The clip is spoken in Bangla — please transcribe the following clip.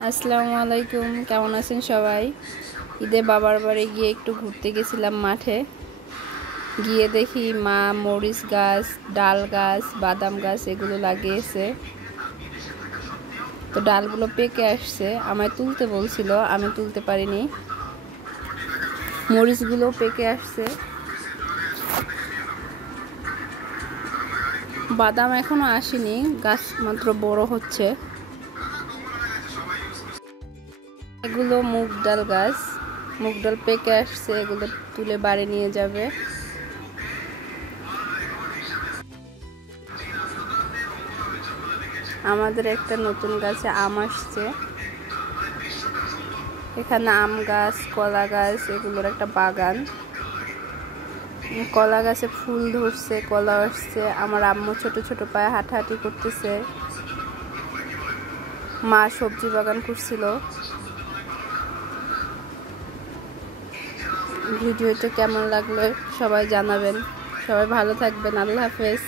আসসালামু আলাইকুম, কেমন আছেন সবাই? ঈদে বাবার বাড়ি গিয়ে একটু ঘুরতে গেছিলাম মাঠে। গিয়ে দেখি মা মরিচ গাছ, ডাল গাছ, বাদাম গাছ এগুলো লাগিয়েছে। তো ডালগুলো পেকে আসছে, আমায় তুলতে বলছিল, আমি তুলতে পারিনি। মরিচগুলো পেকে আসছে, বাদাম এখনো আসেনি, গাছ মাত্র বড় হচ্ছে। এগুলো মুগ ডাল গাছ, মুগ ডাল পেকে আসছে, এগুলো তুলে বাড়ি নিয়ে যাবে। আমাদের একটা নতুন গাছে আম আসছে। এখানে আম গাছ, কলা গাছ, এগুলোর একটা বাগান। কলা গাছে ফুল ধরছে, কলা আসছে। আমার আম্মু ছোট ছোট পায়ে হাঁটাহাঁটি করতেছে। মা সবজি বাগান করছিল। ভিডিওটা কেমন লাগলো সবাই জানাবেন। সবাই ভালো থাকবেন। আল্লাহ হাফেজ।